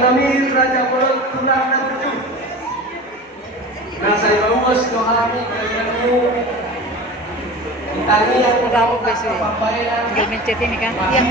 nami Raja Kulon tunang na tujuh. Nasa ibawas no kami kayo itangi ang Raw beso. Gamit chat ini kan. Yang